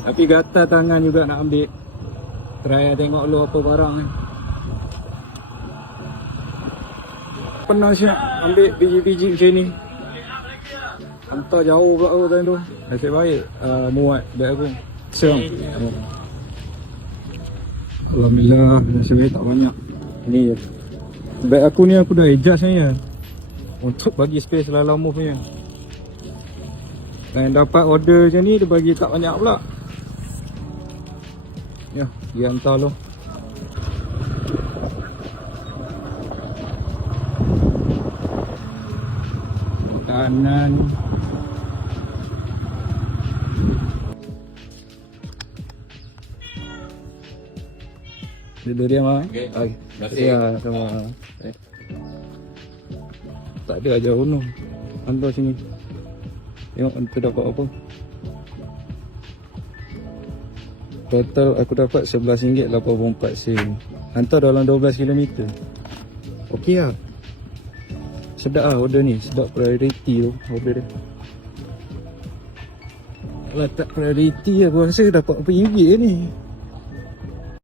Tapi gatal tangan juga nak ambil. Try tengok lu apa barang ni. Pernah siap ambil biji-biji macam ni. Hantar jauh pula tu time tu. Nasib baik muat beg aku. Serang. Alhamdulillah, nasib baik tak banyak. Ni je. Beg aku ni aku dah adjust ni ya. Untuk bagi space dalam move punya. Dan dapat order macam ni dia bagi tak banyak pula. Ya, dia hantar lu. Kanan. Duduk dia mah. Okey. Okay. Terima kasih. Ya, sama. Tak ada aja Uno. Hantar sini. Tengok hantar dapat apa. Total aku dapat RM11.84. Hantar dalam 12 km. Okey lah. Sedap lah order ni. Sebab priority tu order dia. Kalau tak priority aku rasa dapat RM4 ni.